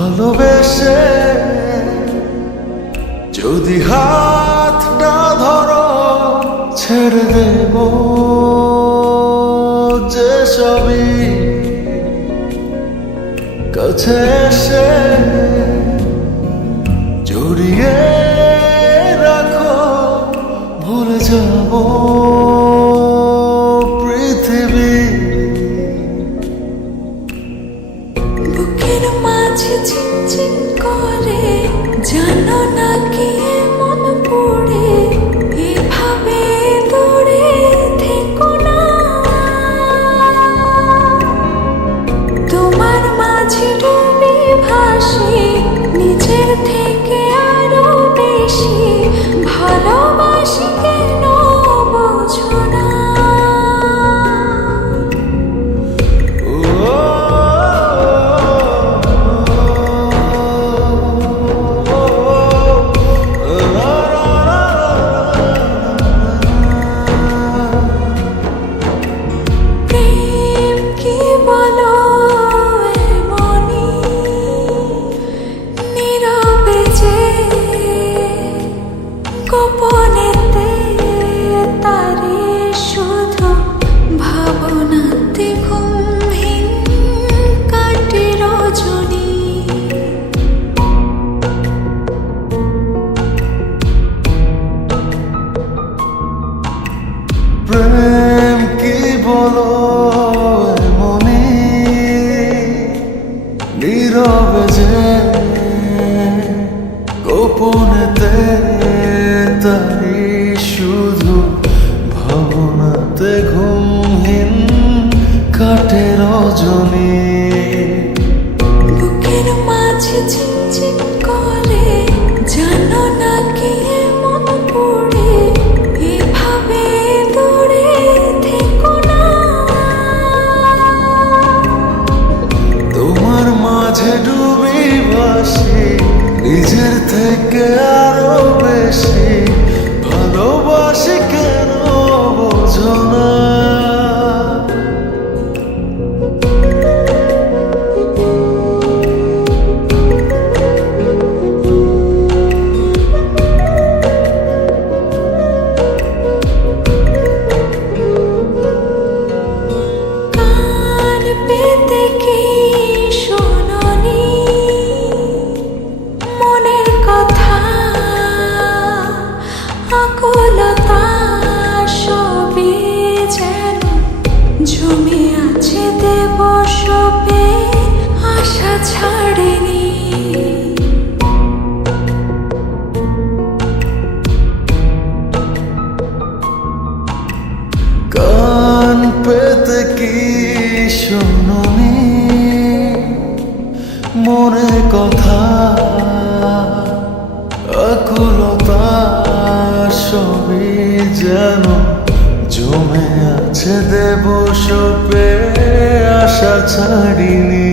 ভালোবেসে যদি হাতটা ধরো ছেড়ে দেব যে সবই কাছে এসে জড়িয়ে রাখো ভুলে যাব পৃথিবী বুকের মাঝে ঝিনঝিন করে জানো না কি মন পড়ে এভাবে দূরে থেকো না তোমার মাঝে ডুবে ভাসি নিজের থেকে আরো বেশি ভালোবাসি কেন বোঝো না গোপনেতে তারে শুধু ভাবনাতে ঘুমহীন কাটে রজনী প্রেম কি বলো মনে নীরবে যে গোপনেতে তারি শুধু ভাবনাতে ঘুমহীন কাটে রজনী বুকের মাঝে ঝিনঝিন করে জানো না কি মন পড়ে এভাবে দূরে থেকো না তোমার মাঝে ডুবি ভাসি নিজের থেকে আরো বেশি ভালোবাসি কেন বোঝো না কান পেতে কি শোনোনি মনের কথা আকুলতা সবই যেন জমে আছে দেবসবে আশা ছাড়েনি কান পেতে কি শোনোনি মনের কথা আকুলতা সবই যেন জমে আছে দেব সপে আশা ছাড়িনি